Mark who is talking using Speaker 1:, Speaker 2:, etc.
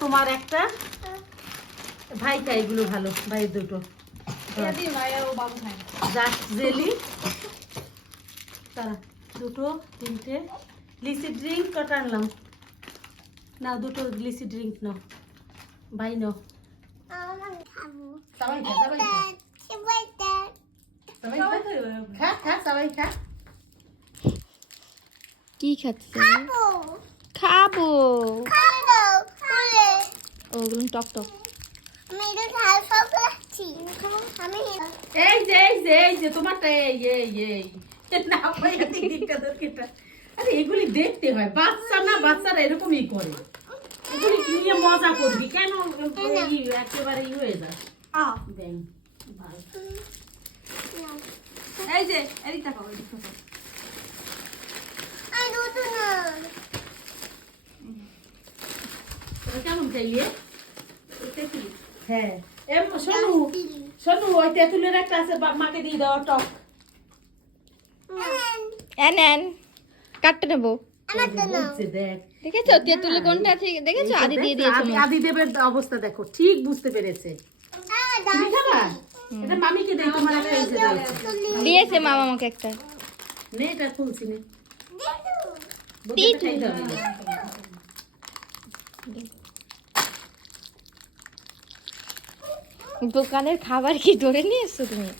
Speaker 1: তোমার একটা? এগুলো ভালো ভাই দুটো। জেলি। তারা দুটো তিনটে। লিসি ড্রিঙ্ক কটা আনলাম? না দুটো লিসি ড্রিঙ্ক নাও। ভাই নাও।
Speaker 2: কি খাচ্ছে খাব। ওগুলো টক টক
Speaker 1: এই যে এই যে এই যে তোমারটা এই এই এই। না ভাই দিকটা দরকারটা। আরে এগুলি দেখতে হয়। বাচ্চা না বাচ্চারা এরকমই করে। এগুলি নিয়ে মজা করবি। কেন? একেবারে হয়ে যায়।
Speaker 2: এই যে এদিক তাকাও এদিক তাকাও
Speaker 1: তোরা কেমন খাইয়ে হ্যাঁ। এম শোনু শোনু ওই তেঁতুলের একটা আছে বা- মাকে দিয়ে দাও টক।
Speaker 2: এন এন কাটতে নেব। দেখেছ? তেঁতুলে কোনটা ঠিক? দেখেছ? আদি দিয়ে দিয়েছে
Speaker 1: আদি- আদিদেবের অবস্থা দেখো ঠিক বুঝতে পেরেছে। এটা মামিকে দেই তোমার একটা দাও।
Speaker 2: দিয়েছে মামা আমাকে একটা।
Speaker 1: নে এটা খুলছি নে বুঝতে খাইতে হবে না।
Speaker 2: দোকানের খাবার কি ধরে নিয়ে এসছো তুমি?